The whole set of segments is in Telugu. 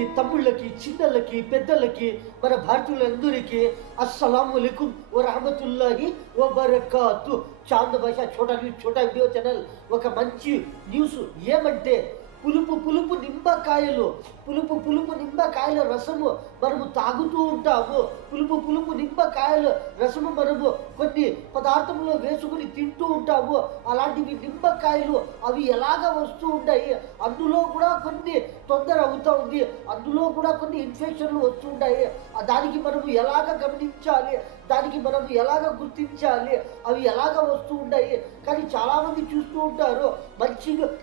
అన్నలకి, తమ్ముళ్ళకి, చిన్నలకి, పెద్దలకి, మన భారతీయులందరికీ అస్సలాము అలైకుం వ రహమతుల్లాహి వ బరకాతు. చాంద్ భాషా ఛోటా వీడియో ఛానల్ ఒక మంచి న్యూస్ ఏమంటే పులుపు నిమ్మకాయల రసము మనము తాగుతూ ఉంటాము. పులుపు నిమ్మకాయల రసము మనము కొన్ని పదార్థంలో వేసుకుని తింటూ ఉంటాము. అలాంటివి నిమ్మకాయలు అవి ఎలాగ వస్తూ ఉంటాయి, అందులో కూడా కొన్ని తొందర అవుతూ ఉంది, అందులో కూడా కొన్ని ఇన్ఫెక్షన్లు వస్తుంటాయి. దానికి మనము ఎలాగ గమనించాలి, దానికి మనం ఎలాగ గుర్తించాలి, అవి ఎలాగ వస్తూ ఉంటాయి. కానీ చాలామంది చూస్తూ ఉంటారు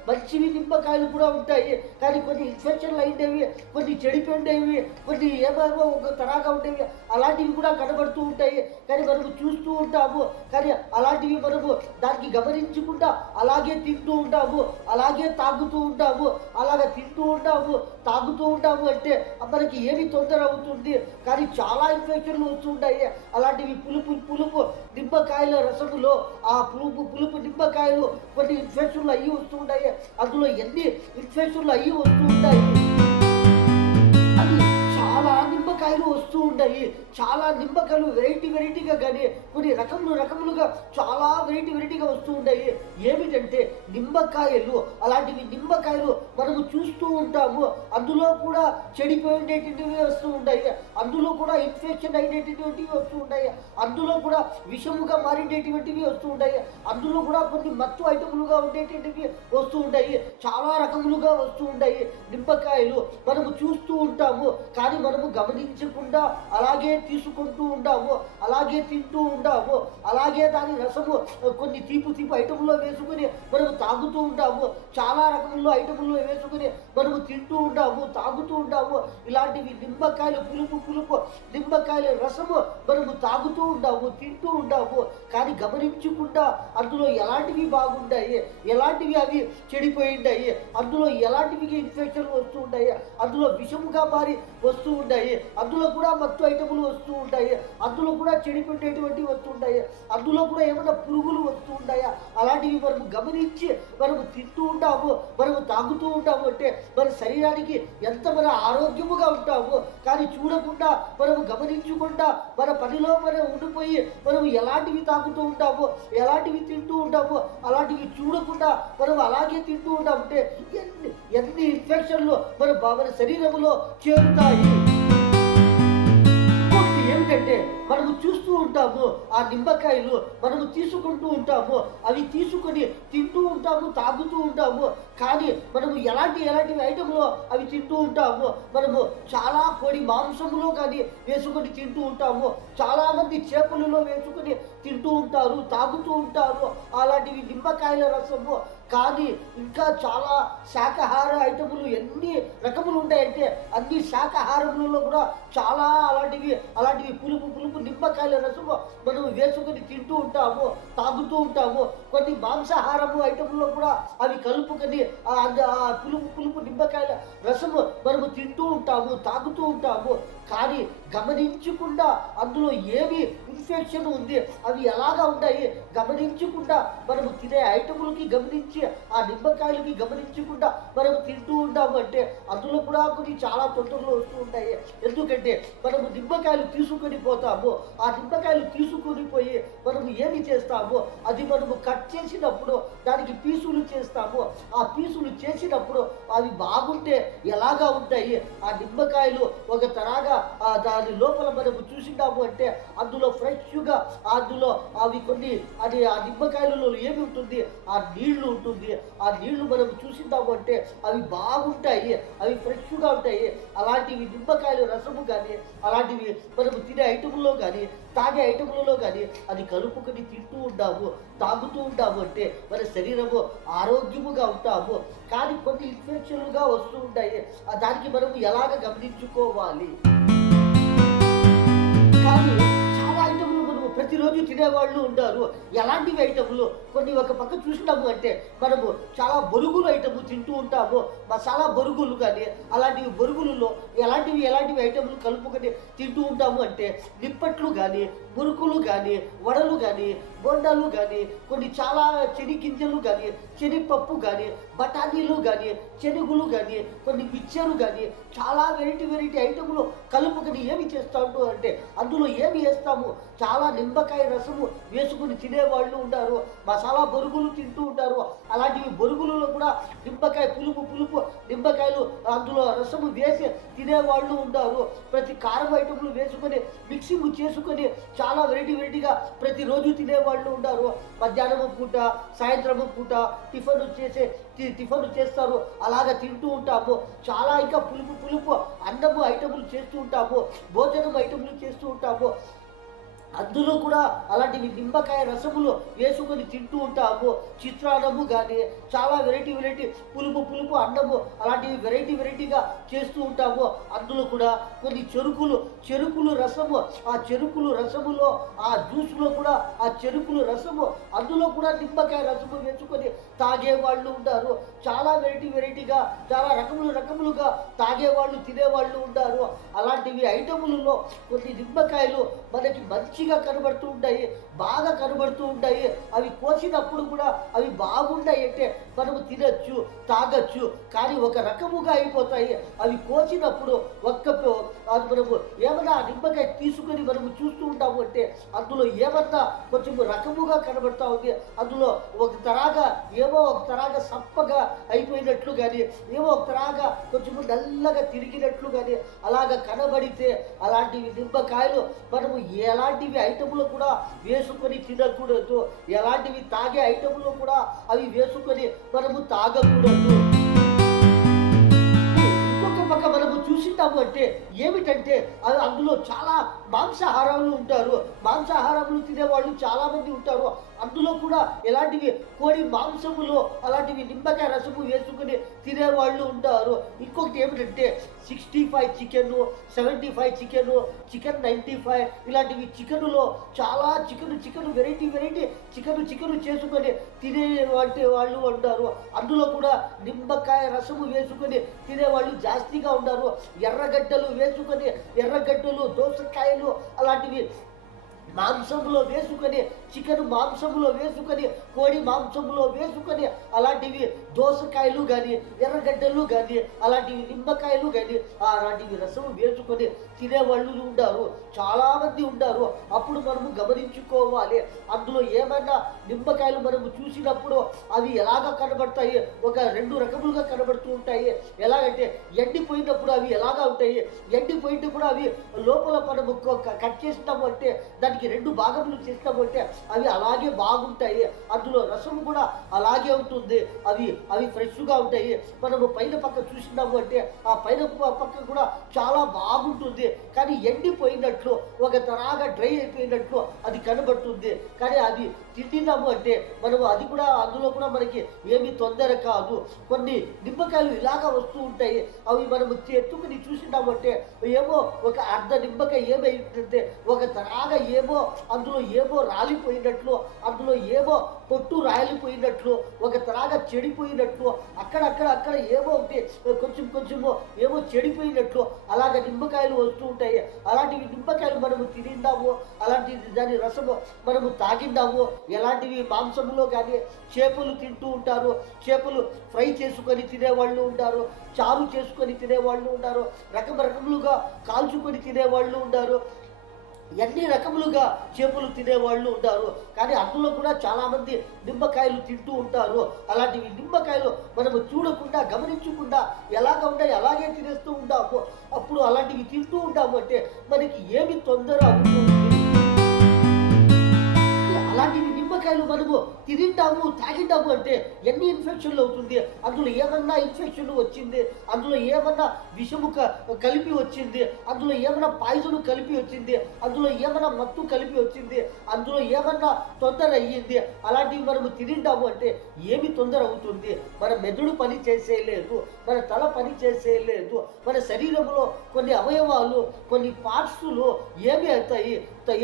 మంచివి నిమ్మకాయలు కూడా ఉంటాయి, కానీ కొన్ని ఇన్ఫెక్షన్లు అయినవి, కొన్ని చెడిపోయినవి, కొన్ని ఏమేమో ఒక తరాగా ఉండేవి, అలాంటివి కూడా కనబడుతూ ఉంటాయి. కానీ మనము చూస్తూ ఉంటాము, కానీ అలాంటివి మనము దానికి గమనించకుండా అలాగే తింటూ ఉంటాము, అలాగే తాగుతూ ఉంటాము. అలాగ తింటూ ఉంటాము, తాగుతూ ఉంటాము అంటే మనకి ఏమి తొందర అవుతుంది, కానీ చాలా ఇన్ఫెక్షన్లు వస్తుంటాయి. అలాంటివి పులుపు నిమ్మకాయల రసములో ఆ పులుపు నిమ్మకాయలు కొన్ని ఇన్ఫెక్షన్లు అయ్యి వస్తుంటాయి. అందులో ఎన్ని ఇన్ఫెక్షన్లు అయ్యి వస్తూ ఉంటాయి, అది చాలా నిమ్మకాయలు వస్తూ ఉంటాయి. చాలా నిమ్మకాయలు వెరైటీగా కానీ కొన్ని రకములుగా చాలా వెరైటీగా వస్తూ ఉంటాయి. ఏమిటంటే నిమ్మకాయలు, అలాంటివి నిమ్మకాయలు మనము చూస్తూ ఉంటాము, అందులో కూడా చెడిపోయేటటువంటివి వస్తూ ఉంటాయి, అందులో కూడా ఇన్ఫెక్షన్ అయినటువంటివి వస్తూ ఉంటాయి, అందులో కూడా విషముగా మారినటువంటివి వస్తూ ఉంటాయి, అందులో కూడా కొన్ని మత్తు ఐటములుగా ఉండేటువంటివి వస్తూ ఉంటాయి. చాలా రకములుగా వస్తూ ఉంటాయి నిమ్మకాయలు. మనము చూస్తూ ఉంటాము, కానీ మనము గమనించకుండా అలాగే తీసుకుంటూ ఉంటాము, అలాగే తింటూ ఉంటాము, అలాగే దాని రసము కొన్ని తీపు ఐటముల్లో వేసుకుని మనము తాగుతూ ఉంటాము, చాలా రకముల్లో ఐటముల్లో వేసుకుని మనము తింటూ ఉంటాము, తాగుతూ ఉంటాము. ఇలాంటివి నిమ్మకాయలు పులుపు నిమ్మకాయల రసము మనము తాగుతూ ఉంటాము, తింటూ ఉంటాము, కానీ గమనించకుండా అందులో ఎలాంటివి బాగుంటాయి, ఎలాంటివి అవి చెడిపోయింటాయి, అందులో ఎలాంటివి ఇన్ఫెక్షన్లు వస్తూ ఉంటాయి, అందులో విషముగా మారి వస్తూ ఉంటాయి, అందులో కూడా మత్తు ఐటములు వస్తూ ఉంటాయి, అందులో కూడా చెడిపోయేటువంటివి వస్తూ ఉంటాయి, అందులో కూడా ఏమైనా పురుగులు వస్తూ ఉంటాయా, అలాంటివి మనము గమనించి మనము తింటూ ఉంటాము, మనము తాగుతూ ఉంటాము అంటే మన శరీరానికి ఎంత మన ఆరోగ్యముగా ఉంటాము. కానీ చూడకుండా మనము గమనించకుండా మన పనిలో మనం ఉండిపోయి మనము ఎలాంటివి తాగుతూ ఉంటాము, ఎలాంటివి తింటూ ఉంటాము, అలాంటివి చూడకుండా మనం అలాగే తింటూ ఉంటామంటే ఎన్ని ఇన్ఫెక్షన్లు మన శరీరంలో చేరుతాయి. ఏమిటంటే మనము చూస్తూ ఉంటాము, ఆ నిమ్మకాయలు మనము తీసుకుంటూ ఉంటాము, అవి తీసుకొని తింటూ ఉంటాము, తాగుతూ ఉంటాము, కానీ మనము ఎలాంటివి ఐటెంలో అవి తింటూ ఉంటాము. మనము చాలా కోడి మాంసములో కానీ వేసుకొని తింటూ ఉంటాము, చాలామంది చేపలలో వేసుకొని తింటూ ఉంటారు, తాగుతూ ఉంటారు అలాంటివి నిమ్మకాయల రసము. కానీ ఇంకా చాలా శాకాహార ఐటములు ఎన్ని రకములు ఉంటాయంటే అన్ని శాకాహారములలో కూడా చాలా అలాంటివి పులుపు నిమ్మకాయల రసము మనం వేసుకొని తింటూ ఉంటాము, తాగుతూ ఉంటాము. కొన్ని మాంసాహారము ఐటముల్లో కూడా అవి కలుపుకొని పులుపు నిమ్మకాయల రసము మనము తింటూ ఉంటాము, తాగుతూ ఉంటాము. కానీ గమనించకుండా అందులో ఏమి ఇన్ఫెక్షన్ ఉంది, అవి ఎలాగా ఉంటాయి గమనించకుండా మనము తినే ఐటములకి గమనించి ఆ నిమ్మకాయలకి గమనించకుండా మనము తింటూ ఉంటాము అంటే అందులో కూడా కొన్ని చాలా తొందరలు వస్తూ ఉంటాయి. ఎందుకంటే మనము నిమ్మకాయలు తీసుకొని పోతాము, ఆ నిమ్మకాయలు తీసుకొని పోయి మనము ఏమి చేస్తాము, అది మనము కట్ చేసినప్పుడు దానికి పీసులు చేస్తాము. ఆ పీసులు చేసినప్పుడు అవి బాగుంటే ఎలాగా ఉంటాయి, ఆ నిమ్మకాయలు ఒక తరాగా దాని లోపల మనము చూసినాము అంటే అందులో ఫ్రెష్గా అందులో అవి కొన్ని అది ఆ నిమ్మకాయలలో ఏమి ఉంటుంది, ఆ నీళ్లు ఉంటుంది, ఆ నీళ్లు మనం చూసినాము అంటే అవి బాగుంటాయి, అవి ఫ్రెష్గా ఉంటాయి. అలాంటివి నిమ్మకాయల రసము కానీ అలాంటివి మనము తినే ఐటముల్లో కానీ తాగే ఐటములలో కానీ అది కలుపుకొని తింటూ ఉంటాము, తాగుతూ ఉంటాము అంటే మన శరీరము ఆరోగ్యముగా ఉంటాము. కానీ కొన్ని ఇన్ఫెక్షన్లుగా వస్తూ ఉంటాయి, దానికి మనము ఎలాగ గమనించుకోవాలి. కానీ చాలా ఐటములు మనము ప్రతిరోజు తినేవాళ్ళు ఉంటారు. ఎలాంటివి ఐటములు కొన్ని ఒక పక్క చూసినాము అంటే మనము చాలా బొరుగులు ఐటము తింటూ ఉంటాము, మసాలా బొరుగులు కానీ అలాంటివి బొరుగులలో ఎలాంటివి ఐటములు కలుపుకొని తింటూ ఉంటాము అంటే నిప్పట్లు కానీ మురుకులు కానీ, వడలు కానీ, బోండాలు కానీ, కొన్ని చాలా గింజలు కానీ, శనగపప్పు కానీ, బఠానీలు కానీ, శనగులు కానీ, కొన్ని మిక్చరు కానీ, చాలా వెరైటీ ఐటెంలు కలుపుకొని ఏమి చేస్తాము అంటే అందులో ఏమి వేస్తాము, చాలా నిమ్మకాయ రసము వేసుకుని తినేవాళ్ళు ఉంటారు, మసాలా బొరుగులు తింటూ ఉంటారు. అలాంటివి బొరుగులలో కూడా నిమ్మకాయ పులుపు నిమ్మకాయలు అందులో రసము వేసి తినేవాళ్ళు ఉంటారు. ప్రతి కారం ఐటెంలు వేసుకొని మిక్సింగ్ చేసుకొని చాలా వెరైటీగా ప్రతిరోజు తినేవాళ్ళు ఉంటారు. మధ్యాహ్నం పూట, సాయంత్రం పూట టిఫన్ చేస్తారు, అలాగ తింటూ ఉంటాము. చాలా ఇంకా పులుపు అన్నము ఐటములు చేస్తూ ఉంటాము, భోజనం ఐటములు చేస్తూ ఉంటాము. అందులో కూడా అలాంటివి నిమ్మకాయ రసములు వేసుకొని తింటూ ఉంటాము. చిత్రాన్నము కానీ, చాలా వెరైటీ పులుపు అన్నము అలాంటివి వెరైటీగా చేస్తూ ఉంటాము. అందులో కూడా కొన్ని చెరుకులు రసము, ఆ చెరుకులు రసములో ఆ జ్యూస్లో కూడా ఆ చెరుకులు రసము అందులో కూడా నిమ్మకాయ రసము వేసుకొని తాగేవాళ్ళు ఉంటారు. చాలా వెరైటీగా చాలా రకములుగా తాగేవాళ్ళు తినేవాళ్ళు ఉంటారు. అలాంటివి ఐటములలో కొన్ని నిమ్మకాయలు మనకి మంచిగా కనబడుతూ ఉంటాయి, బాగా కనబడుతూ ఉంటాయి. అవి కోసినప్పుడు కూడా అవి బాగుంటాయి అంటే మనము తినచ్చు, తాగచ్చు. కానీ ఒక రకముగా అయిపోతాయి అవి కోసినప్పుడు. మనము ఏమన్నా నిమ్మకాయ తీసుకొని మనము చూస్తూ ఉంటాము అంటే అందులో ఏమన్నా కొంచెం రకముగా కనబడతా ఉంది. అందులో ఒక తరాగా సప్పగా అయిపోయినట్లు కానీ, ఏమో ఒక తరాగా కొంచెం నల్లగా తిరిగినట్లు కానీ అలాగా కనబడితే అలాంటివి నిమ్మకాయలు మనము ఎలాంటివి ఐటములు కూడా వేసుకొని తినకూడదు, ఎలాంటివి తాగే ఐటములు కూడా అవి వేసుకొని మనము తాగకూడదు. ఇంకొక పక్క మనము చూసింటాము అంటే ఏమిటంటే అందులో చాలా మాంసాహారాలు ఉంటారు. మాంసాహారములు తినేవాళ్ళు చాలా మంది ఉంటారు. అందులో కూడా ఎలాంటివి కోడి మాంసములో అలాంటివి నిమ్మకాయ రసము వేసుకుని తినేవాళ్ళు ఉంటారు. ఇంకొకటి ఏమిటంటే 65 చికెన్, 75 చికెన్ 95 ఇలాంటివి చికెనులో చాలా చికెన్ వెరైటీ చికెన్ చేసుకొని తినేవంటి వాళ్ళు ఉంటారు. అందులో కూడా నిమ్మకాయ రసము వేసుకొని తినేవాళ్ళు జాస్తిగా ఉంటారు. ఎర్రగడ్డలు వేసుకొని దోసకాయలు అలాంటివి మాంసంలో వేసుకొని, చికెన్ మాంసంలో వేసుకొని, కోడి మాంసంలో వేసుకొని అలాంటివి దోసకాయలు కానీ, ఎర్రగడ్డలు కానీ, అలాంటివి నిమ్మకాయలు కానీ అలాంటివి రసము వేసుకొని తినేవాళ్ళు ఉంటారు, చాలామంది ఉంటారు. అప్పుడు మనము గమనించుకోవాలి, అందులో ఏమైనా నిమ్మకాయలు మనము చూసినప్పుడు అవి ఎలాగ కనబడతాయి, ఒక 2 రకములుగా కనబడుతూ ఉంటాయి. ఎలాగంటే ఎండిపోయినప్పుడు అవి ఎలాగా ఉంటాయి, ఎండిపోయినప్పుడు అవి లోపల మనము కట్ చేసినాము అంటే దానికి 2 భాగములు చేసినాము అంటే అవి అలాగే బాగుంటాయి. అందులో రసము కూడా అలాగే ఉంటుంది. అవి ఫ్రెష్గా ఉంటాయి. మనము పైన పక్క చూసినాము అంటే ఆ పైన పక్క కూడా చాలా బాగుంటుంది. కానీ ఎండిపోయినట్లు ఒక తరాగా డ్రై అయిపోయినట్లు అది కనబడుతుంది. కానీ అది తింటున్నాము అంటే మనము అది కూడా అందులో కూడా మనకి ఏమీ తొందర కాదు. కొన్ని నిమ్మకాయలు ఇలాగా వస్తూ ఉంటాయి. అవి మనము ఎత్తుకుని చూసినాము అంటే ఏమో ఒక అర్ధ నిమ్మకాయ ఏమైందంటే ఒక తరాగా అందులో ఏమో రాలిపోయినట్లు, అందులో ఏమో పొట్టు రాలిపోయినట్లు, ఒక తరాగా చెడిపోయినట్లు, అక్కడ ఏమో ఒకటి కొంచెము ఏమో చెడిపోయినట్లు అలాగ నిమ్మకాయలు వస్తూ ఉంటాయి. అలాంటివి నిమ్మకాయలు మనము తినిందాము, అలాంటి దాని రసము మనము తాగిందాము. ఎలాంటివి మాంసంలో కానీ చేపలు తింటూ ఉంటారు, చేపలు ఫ్రై చేసుకొని తినేవాళ్ళు ఉంటారు, చారు చేసుకొని తినేవాళ్ళు ఉంటారు, రకములుగా కాల్చుకొని తినేవాళ్ళు ఉంటారు, ఎన్ని రకములుగా చేపలు తినేవాళ్ళు ఉంటారు. కానీ అందులో కూడా చాలామంది నిమ్మకాయలు తింటూ ఉంటారు. అలాంటివి నిమ్మకాయలు మనము చూడకుండా గమనించకుండా ఎలాగ ఉంటాయి అలాగే తినేస్తూ ఉంటాము. అప్పుడు అలాంటివి తింటూ ఉంటాము అంటే మనకి ఏమి తొందర అవుతుంది. అలాంటివి నిమ్మకాయలు మనము తింటాము, తాగింటాము అంటే ఎన్ని ఇన్ఫెక్షన్లు అవుతుంది. అందులో ఏమన్నా ఇన్ఫెక్షన్ వచ్చింది, అందులో ఏమన్నా విషము కలిపి వచ్చింది, అందులో ఏమన్నా పాయిజన్ కలిపి వచ్చింది, అందులో ఏమన్నా మత్తు కలిపి వచ్చింది, అందులో ఏమన్నా తొందర అయ్యింది. అలాంటివి మనము తింటాము అంటే ఏమి తొందర అవుతుంది. మన మెదడు పని చేసేయలేదు, మన తల పని చేసేయలేదు, మన శరీరంలో కొన్ని అవయవాలు కొన్ని పార్ట్స్లో ఏమి అవుతాయి,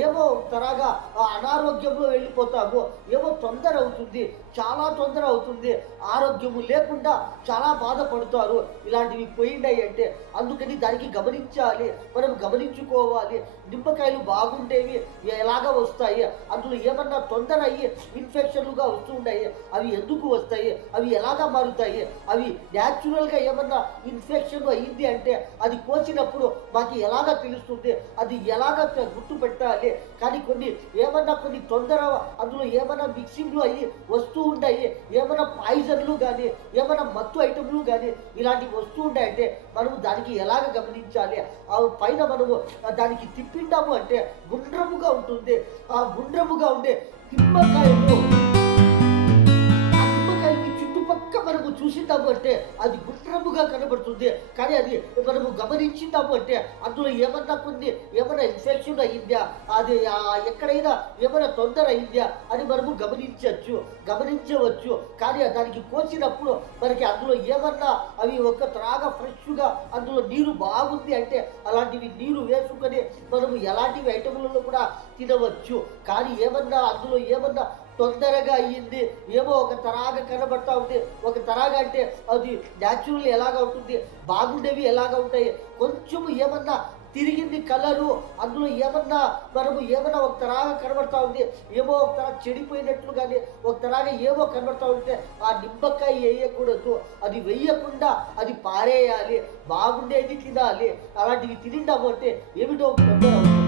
ఏమో తరగా అనారోగ్యంలో వెళ్ళిపోతాము, ఏమో తొందర అవుతుంది. చాలా తొందర అవుతుంది. ఆరోగ్యము లేకుండా చాలా బాధపడతారు. ఇలాంటివి పోయిండాయి అంటే అందుకని దానికి గమనించాలి, మనం గమనించుకోవాలి. నిమ్మకాయలు బాగుండేవి ఎలాగ వస్తాయి, అందులో ఏమన్నా తొందర అయ్యి ఇన్ఫెక్షన్లుగా వస్తూ ఉన్నాయి, అవి ఎందుకు వస్తాయి, అవి ఎలాగ మారుతాయి, అవి న్యాచురల్గా ఏమన్నా ఇన్ఫెక్షన్ అయ్యింది అంటే అది కోసినప్పుడు మాకు ఎలాగ తెలుస్తుంది, అది ఎలాగ గుర్తుపెట్టాలి. కానీ కొన్ని తొందర అందులో ఏమైనా మిక్సింగ్లు అయ్యి వస్తూ ఉంటాయి, ఏమైనా పాయిజన్లు కానీ ఏమైనా మత్తు ఐటమ్లు కానీ ఇలాంటివి వస్తూ ఉంటాయంటే మనము దానికి ఎలాగ గమనించాలి. ఆ పైన మనము దానికి తిప్పిండాము అంటే గుండ్రముగా ఉంటుంది. ఆ గుండ్రముగా ఉండే నిమ్మకాయలు చుట్టుపక్క మనము చూసిందాము అంటే అది గుండ్రముగా కనబడుతుంది. కానీ అది మనము గమనించిందాము అంటే అందులో ఏమైనా ఇన్ఫెక్షన్ అయ్యిందా, అది ఎక్కడైనా ఏమైనా తొందర అయిందా అని మనము గమనించవచ్చు. కానీ దానికి కోసినప్పుడు మనకి అందులో ఏమన్నా అవి ఒక త్రాగా ఫ్రెష్గా అందులో నీరు బాగుంది అంటే అలాంటివి నీరు వేసుకొని మనము ఎలాంటివి ఐటములలో కూడా తినవచ్చు. కానీ అందులో ఏమన్నా తొందరగా అయ్యింది, ఏమో ఒక తరాగా కనబడతా ఉంది, ఒక తరాగా అంటే అది న్యాచురల్ ఎలాగా ఉంటుంది, బాగుండేవి ఎలాగా ఉంటాయి, కొంచెము ఏమన్నా తిరిగింది కలరు, అందులో ఏమన్నా ఒక తరాగా కనబడతా ఉంది, ఏమో ఒక తర చెడిపోయినట్లు కానీ ఒక తరాగా ఏమో కనబడతా ఉంటే ఆ నిమ్మకాయ వేయకూడదు. అది వేయకుండా అది పారేయాలి, బాగుండేది తినాలి. అలాంటివి తినిండాము అంటే ఏమిటో తొందర అవుతుంది.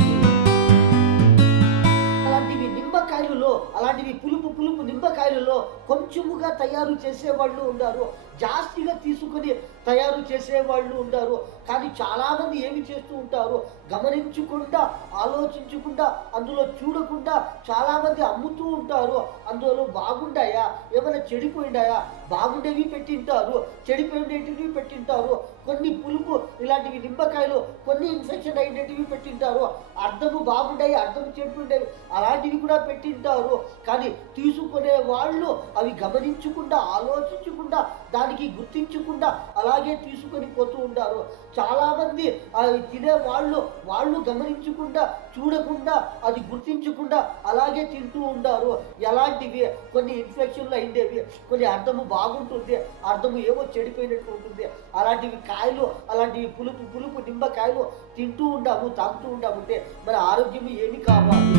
అలాంటివి పులుపు నిమ్మకాయలలో కొంచెముగా తయారు చేసేవాళ్ళు ఉన్నారు, జాస్తిగా తీసుకొని తయారు చేసేవాళ్ళు ఉన్నారు. కానీ చాలామంది ఏమి చేస్తూ ఉంటారు, గమనించకుండా ఆలోచించకుండా అందులో చూడకుండా చాలామంది అమ్ముతూ ఉంటారు. అందులో బాగుండాయా, ఏమైనా చెడిపోయిండాయా, బాగుండేవి పెట్టింటారు, చెడిపోయినవి పెట్టింటారు. కొన్ని పులుపు ఇలాంటివి నిమ్మకాయలు కొన్ని ఇన్ఫెక్షన్ అయినవి పెట్టింటారు, అర్థము బాగుండాయి, అర్థము చెడిపోయిండేవి అలాంటివి కూడా పెట్టింటారు. కానీ తీసుకునే వాళ్ళు అవి గమనించకుండా ఆలోచించకుండా దానికి గుర్తించకుండా అలాగే తీసుకొని పోతూ ఉంటారు. చాలామంది అవి తినే వాళ్ళు గమనించకుండా చూడకుండా అది గుర్తించకుండా అలాగే తింటూ ఉంటారు. ఎలాంటివి కొన్ని ఇన్ఫెక్షన్లు అయిండేవి, కొన్ని అర్థము బాగుంటుంది, అర్థము ఏమో చెడిపోయినట్టు ఉంటుంది. అలాంటివి పులుపు నిమ్మకాయలు తింటూ ఉంటాము, తాగుతూ ఉంటాము అంటే మన ఆరోగ్యం ఏమి కావాలి.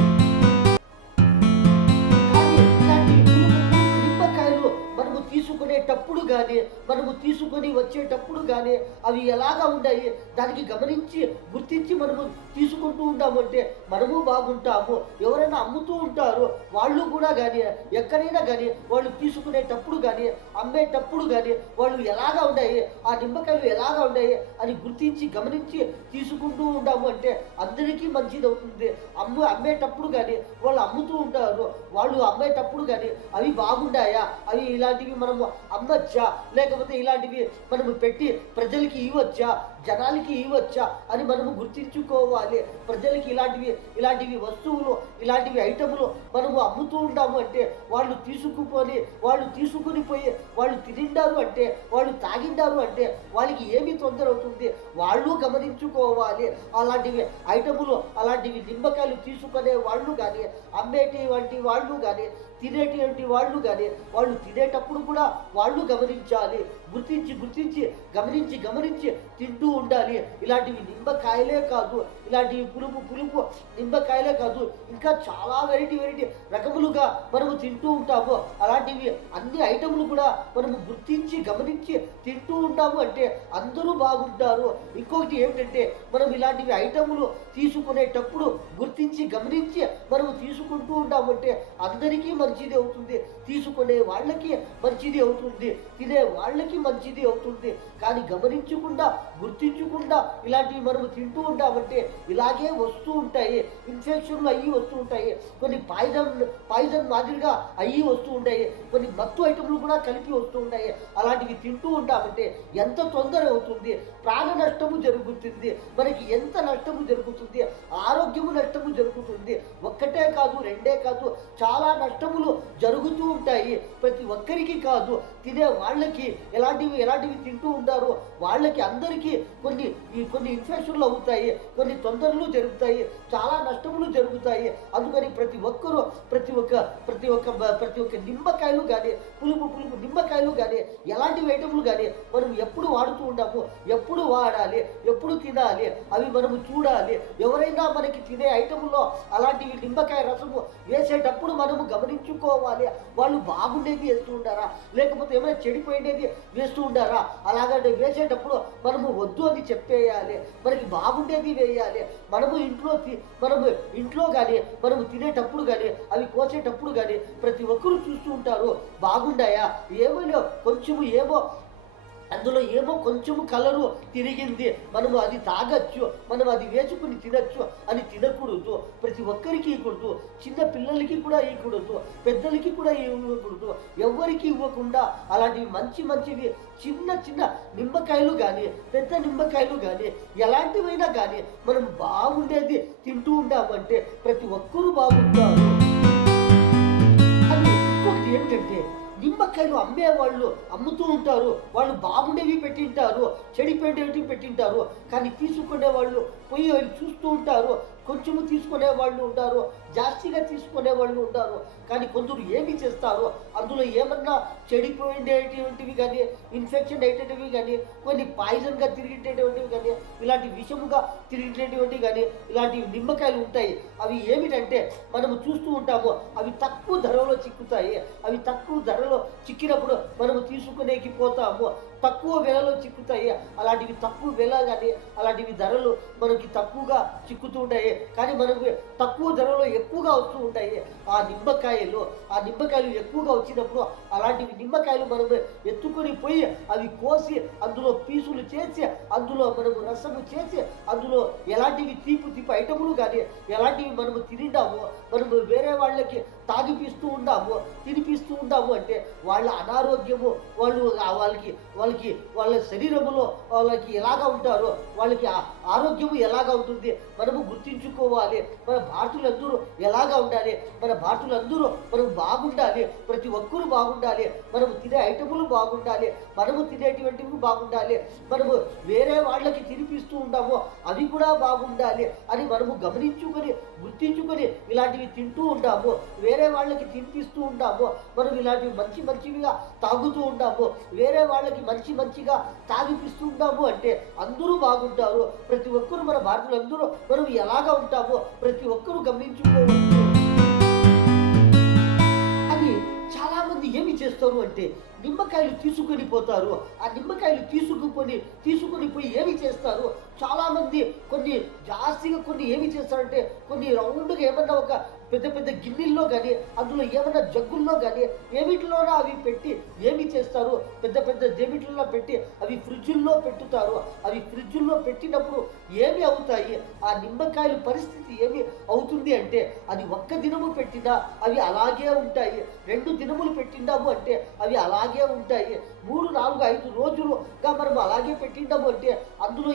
తీసుకునేటప్పుడు కానీ మనము తీసుకొని వచ్చేటప్పుడు కానీ అవి ఎలాగా ఉన్నాయి దానికి గుర్తించి మనము తీసుకుంటూ ఉంటాము అంటే మనము బాగుంటాము. ఎవరైనా అమ్ముతూ ఉంటారు వాళ్ళు కూడా కానీ ఎక్కడైనా కానీ వాళ్ళు తీసుకునేటప్పుడు కానీ అమ్మేటప్పుడు కానీ వాళ్ళు ఎలాగా ఉన్నాయి, ఆ నిమ్మకాయలు ఎలాగా ఉన్నాయి అని గమనించి తీసుకుంటూ ఉంటాము అంటే అందరికీ మంచిది అవుతుంది. అమ్మేటప్పుడు కానీ వాళ్ళు అమ్ముతూ ఉంటారు, వాళ్ళు అమ్మేటప్పుడు కానీ అవి బాగుండాయా, అవి ఇలాంటివి మనము అమ్మచ్చా, లేకపోతే ఇలాంటివి మనము పెట్టి ప్రజలకి ఇవ్వచ్చా, జనాలకి ఇవ్వచ్చా అని మనము గుర్తించుకోవాలి. ప్రజలకి ఇలాంటివి వస్తువులు, ఇలాంటివి ఐటములు మనము అమ్ముతూ ఉంటాము అంటే వాళ్ళు తీసుకుని పోయి వాళ్ళు తినిండారు అంటే, వాళ్ళు తాగిండారు అంటే వాళ్ళకి ఏమి తొందర అవుతుంది వాళ్ళు గమనించుకోవాలి. అలాంటివి ఐటములు, అలాంటివి నిమ్మకాయలు తీసుకునే వాళ్ళు కానీ అమ్మేటువంటి వాళ్ళు కానీ తినేటువంటి వాళ్ళు కానీ వాళ్ళు తినేటప్పుడు కూడా వాళ్ళు గమనించాలి. గుర్తించి గమనించి తింటూ ఉండాలి. ఇలాంటివి నిమ్మకాయలే కాదు, ఇలాంటివి పులుపు నిమ్మకాయలే కాదు, ఇంకా చాలా వెరైటీ రకములుగా మనము తింటూ ఉంటాము. అలాంటివి అన్ని ఐటములు కూడా మనము గమనించి తింటూ ఉంటాము అంటే అందరూ బాగుంటారు. ఇంకొకటి ఏమిటంటే మనం ఇలాంటివి ఐటములు తీసుకునేటప్పుడు గమనించి మనము తీసుకుంటూ ఉంటామంటే అందరికీ మంచిది అవుతుంది, తీసుకునే వాళ్ళకి మంచిది అవుతుంది, తినే వాళ్ళకి మంచిది అవుతుంది. కానీ గుర్తించకుండా ఇలాంటివి మనము తింటూ ఉంటామంటే ఇలాగే వస్తూ ఉంటాయి, ఇన్ఫెక్షన్లు అయ్యి వస్తూ ఉంటాయి, కొన్ని పాయిజన్ మాదిరిగా అయ్యి వస్తూ ఉంటాయి, కొన్ని మత్తు ఐటమ్లు కూడా కలిపి వస్తూ ఉంటాయి. అలాంటివి తింటూ ఉంటామంటే ఎంత తొందర అవుతుంది, ప్రాణ నష్టము జరుగుతుంది, మనకి ఎంత నష్టము జరుగుతుంది, ఆరోగ్యము నష్టము జరుగుతుంది. ఒక్కటే కాదు, రెండే కాదు, చాలా నష్టములు జరుగుతూ ఉంటాయి. ప్రతి ఒక్కరికి కాదు, తినే వాళ్ళకి ఎలా ఎలాంటివి ఎలాంటివి తింటూ ఉంటారో వాళ్ళకి అందరికీ కొన్ని ఇన్ఫెక్షన్లు అవుతాయి, కొన్ని తొందరలు జరుగుతాయి, చాలా నష్టములు జరుగుతాయి. అందుకని ప్రతి ఒక్క నిమ్మకాయలు కానీ, పులుపు నిమ్మకాయలు కానీ, ఎలాంటి ఐటములు కానీ మనం ఎప్పుడు వాడుతూ ఉంటాము, ఎప్పుడు వాడాలి, ఎప్పుడు తినాలి, అవి మనము చూడాలి. ఎవరైనా మనకి తినే ఐటముల్లో అలాంటివి నిమ్మకాయ రసము వేసేటప్పుడు మనము గమనించుకోవాలి. వాళ్ళు బాగుండేది వేస్తూ ఉంటారా, లేకపోతే ఏమైనా చెడిపోయినది వేస్తూ ఉంటారా? అలాగంటే వేసేటప్పుడు మనము వద్దు అని చెప్పేయాలి, మనకి బాగుండేది వేయాలి. మనము ఇంట్లో కానీ మనము తినేటప్పుడు కానీ అవి కోసేటప్పుడు కానీ ప్రతి ఒక్కరూ చూస్తూ ఉంటారు, బాగుండాయా, ఏమో అందులో కొంచెము కలరు తిరిగింది, మనము అది తాగొచ్చు, మనం అది వేసుకుని తినచ్చు అని తినకూడదు. ప్రతి ఒక్కరికి ఇవ్వకూడదు, చిన్న పిల్లలకి కూడా ఇవ్వకూడదు, పెద్దలకి కూడా ఇవ్వకూడదు, ఎవరికి ఇవ్వకుండా అలాంటివి మంచివి చిన్న నిమ్మకాయలు కానీ, పెద్ద నిమ్మకాయలు కానీ, ఎలాంటివైనా కానీ మనం బాగుండేది తింటూ ఉంటామంటే ప్రతి ఒక్కరూ బాగుంటారు. అది ఇంకొకటి ఏంటంటే, నిమ్మకాయలు అమ్మేవాళ్ళు అమ్ముతూ ఉంటారు, వాళ్ళు బాగుండేవి పెట్టింటారు, చెడిపోయేవి పెట్టింటారు. కానీ తీసుకునే వాళ్ళు పోయి చూస్తూ ఉంటారు, కొంచెము తీసుకునే వాళ్ళు ఉంటారు, జాస్తిగా తీసుకునే వాళ్ళు ఉంటారు. కానీ కొందరు ఏమి చేస్తారు, అందులో ఏమన్నా చెడిపోయేటువంటివి కానీ, ఇన్ఫెక్షన్ అయ్యేటవి కానీ, కొన్ని పాయిజన్గా తిరిగేటటువంటివి కానీ, ఇలాంటి విషముగా తిరిగేటటువంటివి కానీ ఇలాంటి నిమ్మకాయలు ఉంటాయి. అవి ఏమిటంటే మనము చూస్తూ ఉంటాము, అవి తక్కువ ధరలో చిక్కుతాయి. అవి తక్కువ ధరలో చిక్కినప్పుడు మనము తీసుకునేకి పోతాము, తక్కువ వెలలో చిక్కుతాయి. అలాంటివి తక్కువ వెల కానీ అలాంటివి ధరలు మనకి తక్కువగా చిక్కుతూ ఉంటాయి, కానీ మనకు తక్కువ ధరలో ఎక్కువగా వస్తూ ఉంటాయి. ఆ నిమ్మకాయలు ఎక్కువగా వచ్చినప్పుడు అలాంటివి నిమ్మకాయలు మనం ఎత్తుకొని పోయి అవి కోసి అందులో పీసులు చేసి అందులో మనము రసము చేసి అందులో ఎలాంటివి తీపి ఐటములు కానీ ఎలాంటివి మనము తింటాము, మనము వేరే వాళ్ళకి తాగిపిస్తూ ఉంటాము, తినిపిస్తూ ఉంటాము అంటే వాళ్ళ అనారోగ్యము, వాళ్ళ శరీరములో వాళ్ళకి ఎలాగా ఉంటారో వాళ్ళకి ఆరోగ్యము ఎలాగా ఉంటుంది మనము గుర్తించుకోవాలి. మన భారతీయులందరూ ఎలాగా ఉండాలి, మన భారతీయులందరూ మనం బాగుండాలి, ప్రతి ఒక్కరూ బాగుండాలి, మనము తినే ఐటములు బాగుండాలి, మనము తినేటువంటివి బాగుండాలి, మనము వేరే వాళ్ళకి తినిపిస్తూ ఉంటాము అవి కూడా బాగుండాలి అని మనము గుర్తించుకొని ఇలాంటివి తింటూ ఉంటాము, వేరే వాళ్ళకి తినిపిస్తూ ఉంటాము, మనం ఇలాంటివి మంచివిగా తాగుతూ ఉంటాము, వేరే వాళ్ళకి మంచిగా తాగిపిస్తూ ఉంటాము అంటే అందరూ బాగుంటారు. ప్రతి ఒక్కరూ మన భారతీయులందరూ మనం ఎలాగా ఉంటామో ప్రతి ఒక్కరూ గమనించుకోవచ్చు. అది చాలా మంది ఏమి చేస్తారు అంటే నిమ్మకాయలు తీసుకొని పోతారు. ఆ నిమ్మకాయలు తీసుకొని పోయి ఏమి చేస్తారు, చాలా మంది కొన్ని జాస్తిగా ఏమి చేస్తారంటే కొన్ని రౌండ్గా ఏమన్నా ఒక పెద్ద గిన్నెల్లో కానీ అందులో ఏమన్నా జగ్గుల్లో కానీ ఏమిటిలోనో అవి పెట్టి ఏమి చేస్తారు, పెద్ద జేమిటిలో పెట్టి అవి ఫ్రిడ్జుల్లో పెట్టుతారు. అవి ఫ్రిడ్జుల్లో పెట్టినప్పుడు ఏమి అవుతాయి, ఆ నిమ్మకాయల పరిస్థితి ఏమి అవుతుంది అంటే అది ఒక్క దినము పెట్టినా అవి అలాగే ఉంటాయి, 2 దినములు పెట్టిండాము అంటే అవి అలాగే ఉంటాయి, 3, 4, 5 రోజులుగా మనం అలాగే పెట్టిండాము అంటే అందులో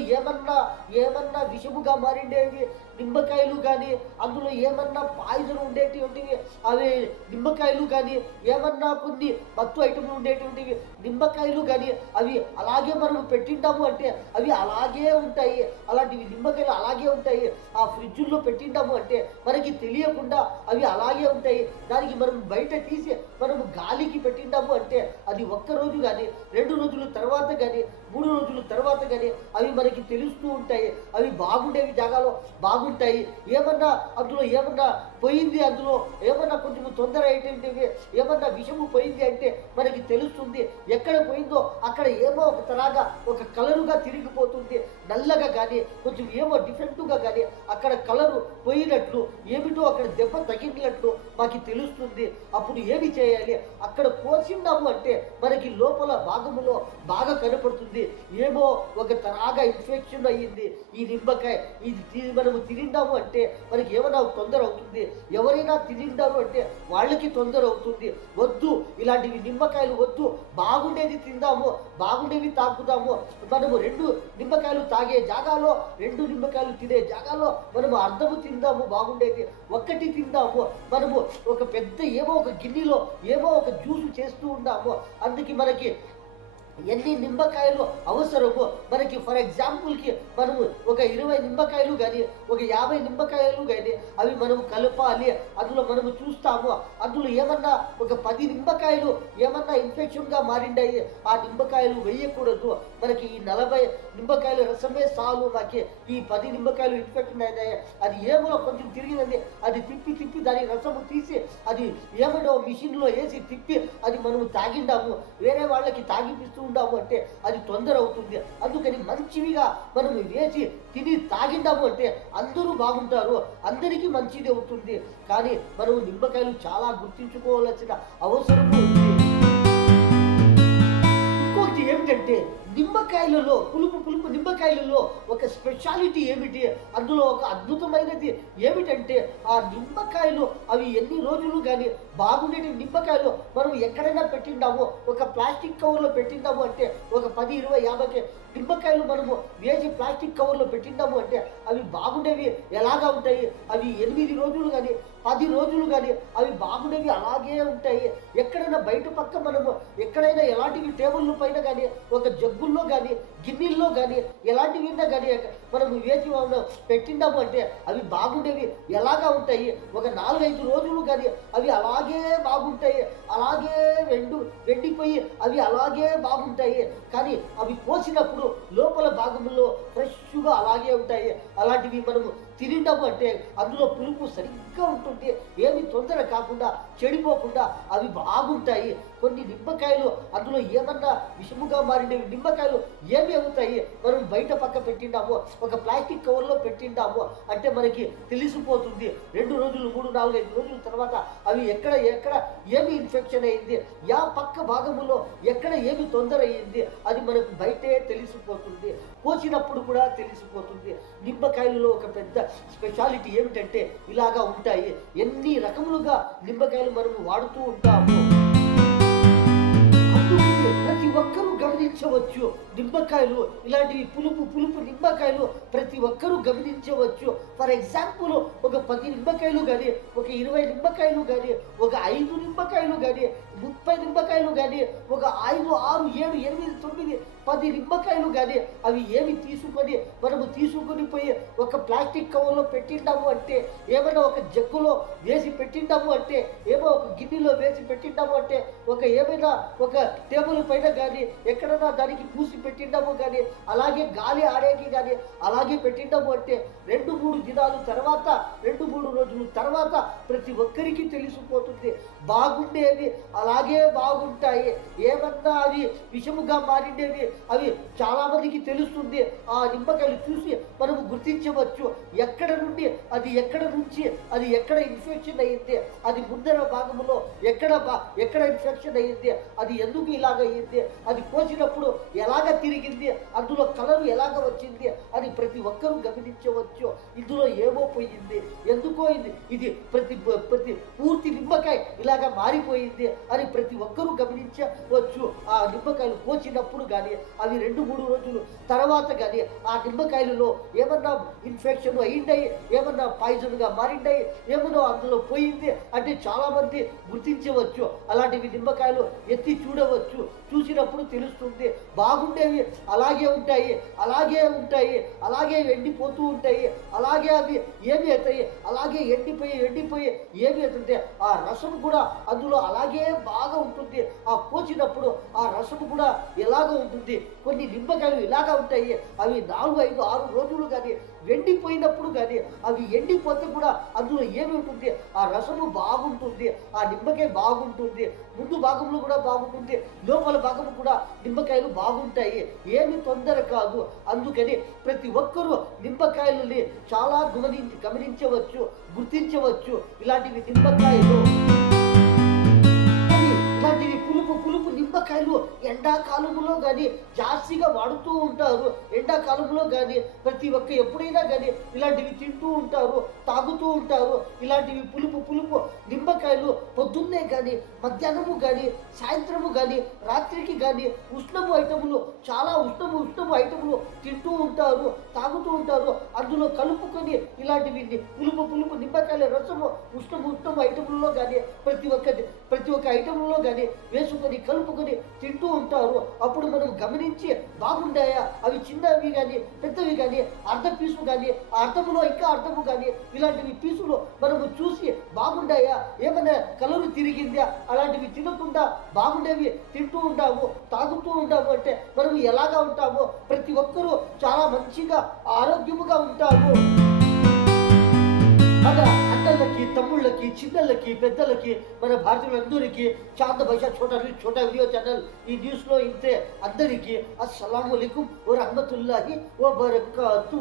ఏమన్నా విషముగా మారిండేవి నిమ్మకాయలు కానీ అందులో ఏమన్నా పాయిజన్ ఉండేటువంటివి అవి నిమ్మకాయలు కానీ ఏమన్నా కొన్ని మత్తు ఐటమ్లు ఉండేటువంటివి నిమ్మకాయలు కానీ అవి అలాగే మనం పెట్టింటాము అంటే అవి అలాగే ఉంటాయి. అలాంటివి నిమ్మకాయలు అలాగే ఉంటాయి. ఆ ఫ్రిడ్జుల్లో పెట్టింటాము అంటే మనకి తెలియకుండా అవి అలాగే ఉంటాయి. దానికి మనం బయట తీసి మనము గాలికి పెట్టింటాము అంటే అది ఒక్క రోజు కానీ 2 రోజుల తర్వాత కానీ 3 రోజుల తర్వాత కానీ అవి మనకి తెలుస్తూ ఉంటాయి. అవి బాగుండేవి జాగాలో బాగుంటాయి, అందులో ఏమన్నా పోయింది, అందులో ఏమన్నా కొంచెం తొందర అయ్యేటువంటివి ఏమన్నా విషము పోయింది అంటే మనకి తెలుస్తుంది. ఎక్కడ పోయిందో అక్కడ ఏమో ఒక తరాగా ఒక కలరుగా తిరిగిపోతుంది, నల్లగా కానీ కొంచెం ఏమో డిఫరెంట్గా కానీ అక్కడ కలరు పోయినట్లు ఏమిటో అక్కడ దెబ్బ తగిలినట్లు మాకు తెలుస్తుంది. అప్పుడు ఏమి చేయాలి, అక్కడ కోసిండాము అంటే మనకి లోపల భాగములో బాగా కనపడుతుంది, ఏమో ఒక తరాగా ఇన్ఫెక్షన్ అయ్యింది ఈ నిమ్మకాయ, ఇది మనము తినిండాము అంటే మనకి ఏమైనా తొందర అవుతుంది, ఎవరైనా తినిండారు అంటే వాళ్ళకి తొందర అవుతుంది. వద్దు, ఇలాంటివి నిమ్మకాయలు వద్దు, బాగుండేది తిందాము, బాగుండేవి తాగుదాము. మనము 2 నిమ్మకాయలు తాగే జాగాలో 2 నిమ్మకాయలు తినే జాగాలో మనము అర్ధము తిందాము, బాగుండేది ఒక్కటి తిందాము. మనము ఒక పెద్ద ఒక గిన్నెలో ఒక జ్యూసు చేస్తూ ఉన్నాము, అందుకే మనకి ఎన్ని నిమ్మకాయలు అవసరమో మనకి, ఫర్ ఎగ్జాంపుల్కి మనము ఒక 20 నిమ్మకాయలు కానీ ఒక 50 నిమ్మకాయలు కానీ అవి మనము కలపాలి. అందులో మనము చూస్తాము, అందులో ఏమన్నా ఒక 10 నిమ్మకాయలు ఏమన్నా ఇన్ఫెక్షన్గా మారిండాయి, ఆ నిమ్మకాయలు వేయకూడదు. మనకి ఈ 40 నిమ్మకాయల రసమే చాలు, మాకి ఈ 10 నిమ్మకాయలు ఇన్ఫెక్షన్ అయినాయి, అది ఏమో కొంచెం తిరిగిందండి, అది తిప్పి తిప్పి దాని రసము తీసి అది ఏమో మిషన్లో వేసి తిప్పి అది మనము తాగిండాము, వేరే వాళ్ళకి తాగిపిస్తూ ఉండాము అంటే అది తొందర అవుతుంది. అందుకని మంచివిగా మనం వేసి తిని తాగిండాము అంటే అందరూ బాగుంటారు, అందరికీ మంచిది అవుతుంది. కానీ మనం నిమ్మకాయలు చాలా గుర్తించుకోవాల్సిన అవసరం ఉంది. ఇంకొకటి ఏమిటంటే నిమ్మకాయలలో పులుపు పులుపు నిమ్మకాయలలో ఒక స్పెషాలిటీ ఏమిటి, అందులో ఒక అద్భుతమైనది ఏమిటంటే ఆ నిమ్మకాయలు అవి ఎన్ని రోజులు కానీ బాగుండేటి నిమ్మకాయలు మనం ఎక్కడైనా పెట్టిండాము, ఒక ప్లాస్టిక్ కవర్లో పెట్టిండాము అంటే ఒక 10, 20, 50 నిమ్మకాయలు మనము వేసి ప్లాస్టిక్ కవర్లో పెట్టిండాము అంటే అవి బాగుండేవి ఎలాగా ఉంటాయి, అవి 8 రోజులు కానీ 10 రోజులు కానీ అవి బాగుండేవి అలాగే ఉంటాయి. ఎక్కడైనా బయట పక్క మనము ఎక్కడైనా ఎలాంటివి టేబుల్ పైన కానీ ఒక జగ్గుల్లో కానీ గిన్నెల్లో కానీ ఎలాంటివి కానీ మనము వేసి పెట్టిండాము అంటే అవి బాగుండేవి ఎలాగా ఉంటాయి, ఒక 4-5 రోజులు కానీ అవి అలాగే బాగుంటాయి, అలాగే వెండిపోయి అవి అలాగే బాగుంటాయి. కానీ అవి పోసినప్పుడు లోపల భాగంలో ఫ్రెష్గా అలాగే ఉంటాయి. అలాంటివి మనము తినిండాము అంటే అందులో పులుపు సరిగ్గా ఉంటుంది, ఏమి తొందర కాకుండా చెడిపోకుండా అవి బాగుంటాయి. కొన్ని నిమ్మకాయలు అందులో ఏమన్నా విషముగా మారిన నిమ్మకాయలు ఏమి అవుతాయి, మనం బయట పక్క పెట్టిండాము, ఒక ప్లాస్టిక్ కవర్లో పెట్టిండాము అంటే మనకి తెలిసిపోతుంది. 2 రోజులు 3, 4, 5 రోజుల తర్వాత అవి ఎక్కడ ఎక్కడ ఏమి ఇన్ఫెక్షన్ అయింది, పక్క భాగములో ఎక్కడ ఏమి తొందర అయ్యింది అది మనకు బయటే తెలిసిపోతుంది, కోసినప్పుడు కూడా తెలిసిపోతుంది. నిమ్మకాయలలో ఒక పెద్ద స్పెషాలిటీ ఏమిటంటే ఇలాగా ఉంటాయి. ఎన్ని రకములుగా నిమ్మకాయలు మనం వాడుతూ ఉంటాము, ప్రతి ఒక్కరూ గమనించవచ్చు. నిమ్మకాయలు ఇలాంటివి పులుపు పులుపు నిమ్మకాయలు ప్రతి ఒక్కరూ గమనించవచ్చు. ఫర్ ఎగ్జాంపుల్ ఒక 10 నిమ్మకాయలు కానీ ఒక 20 నిమ్మకాయలు కానీ ఒక 5 నిమ్మకాయలు కానీ 30 నిమ్మకాయలు కానీ ఒక 5, 6, 7, 8, 9, 10 నిమ్మకాయలు కానీ అవి ఏమి మనము తీసుకొని పోయి ఒక ప్లాస్టిక్ కవర్లో పెట్టిండాము అంటే, ఏమైనా ఒక జగ్గులో వేసి పెట్టిండాము అంటే, ఏమో ఒక గిన్నెలో వేసి పెట్టిండాము అంటే, ఒక ఏమైనా ఒక టేబుల్ పైన కానీ ఎక్కడైనా దానికి పూసి పెట్టిండాము కానీ అలాగే గాలి ఆడేకి కానీ అలాగే పెట్టిండాము అంటే 2-3 దినాలు తర్వాత 2-3 రోజుల తర్వాత ప్రతి ఒక్కరికి తెలిసిపోతుంది. బాగుండేవి అలాగే బాగుంటాయి, ఏమన్నా అవి విషముగా మారిండేవి అవి చాలామందికి తెలుస్తుంది. ఆ నిమ్మకాయలు చూసి మనము గుర్తించవచ్చు ఎక్కడ నుండి ఎక్కడ నుంచి ఎక్కడ ఇన్ఫెక్షన్ అయ్యింది, అది ముందర భాగంలో ఎక్కడ ఇన్ఫెక్షన్ అయ్యింది, అది ఎందుకు ఇలాగ అయ్యింది, అది కోసినప్పుడు ఎలాగ తిరిగింది, అందులో కలరు ఎలాగ వచ్చింది అని ప్రతి ఒక్కరూ గమనించవచ్చు. ఇందులో ఏమో పోయింది, ఎందుకో ఇది ప్రతి పూర్తి నిమ్మకాయ ఇలాగ మారిపోయింది అని ప్రతి ఒక్కరూ గమనించవచ్చు. ఆ నిమ్మకాయలు కోసినప్పుడు కానీ అవి 2-3 రోజులు తర్వాత కానీ ఆ నిమ్మకాయలలో ఏమన్నా ఇన్ఫెక్షన్ అయ్యిండాయి, ఏమన్నా పాయిజన్గా మారిండాయి, ఏమన్నా అందులో పోయింది అంటే చాలామంది గుర్తించవచ్చు. అలాంటివి నిమ్మకాయలు ఎత్తి చూడవచ్చు, చూసినప్పుడు తెలుస్తుంది. బాగుండేవి అలాగే ఉంటాయి, అలాగే ఎండిపోతూ ఉంటాయి, అలాగే అవి ఏమి అవుతాయి, అలాగే ఎండిపోయి ఏమి అవుతుంటే ఆ రసం కూడా అందులో అలాగే బాగా ఉంటుంది. ఆ కోసినప్పుడు ఆ రసం కూడా ఎలాగ ఉంటుంది. కొన్ని నిమ్మకాయలు ఇలాగా ఉంటాయి, అవి 4, 5, 6 రోజులు కానీ వెండిపోయినప్పుడు కానీ అవి ఎండిపోతే కూడా అందులో ఏమి ఉంటుంది, ఆ రసము బాగుంటుంది, ఆ నిమ్మకాయ బాగుంటుంది, ముందు భాగంలో కూడా బాగుంటుంది, లోపల భాగము కూడా నిమ్మకాయలు బాగుంటాయి, ఏమి తొందర కాదు. అందుకని ప్రతి ఒక్కరూ నిమ్మకాయలని చాలా గమనించవచ్చు, గుర్తించవచ్చు. ఇలాంటివి నిమ్మకాయలు ఇలాంటివి పులుపు నిమ్మకాయలు ఎండాకాలంలో కానీ జాస్తిగా వాడుతూ ఉంటారు. ఎండాకాలంలో కానీ ప్రతి ఒక్క ఎప్పుడైనా కానీ ఇలాంటివి తింటూ ఉంటారు, తాగుతూ ఉంటారు. ఇలాంటివి పులుపు నిమ్మకాయలు పొద్దున్నే కానీ మధ్యాహ్నము కానీ సాయంత్రము కానీ రాత్రికి కానీ ఉష్ణము ఐటములు చాలా ఉష్ణము ఐటములు తింటూ ఉంటారు, తాగుతూ ఉంటారు. అందులో కలుపుకొని ఇలాంటివి పులుపు నిమ్మకాయల రసము ఉష్ణము ఐటములలో కానీ ప్రతి ఒక్క ఐటములలో కానీ వేసుకొని కలుపుకొని తింటూ ఉంటారు. అప్పుడు మనం గమనించి బాగుండాయా, అవి చిన్నవి కానీ పెద్దవి కానీ అర్ధ పీసు కానీ అర్థములో ఇంకా అర్థము కానీ ఇలాంటివి పీసులు మనము చూసి బాగుండాయా, ఏమైనా కలరు తిరిగిందా, అలాంటివి తినకుండా బాగుండేవి తింటూ ఉంటాము, తాగుతూ ఉంటాము అంటే మనం ఎలాగా ఉంటామో ప్రతి ఒక్కరూ చాలా మంచిగా ఆరోగ్యముగా ఉంటాము. మన అన్నలకి, తమ్ముళ్ళకి, చిన్నలకి, పెద్దలకి, మన భారతీయులందరికీ చాంద భాష छोटा వీడియో ఛానల్ ఈ న్యూస్లో ఇంతే. అందరికీ అస్సలాము అలైకుం వ రహ్మతుల్లాహి వ బరకాతు.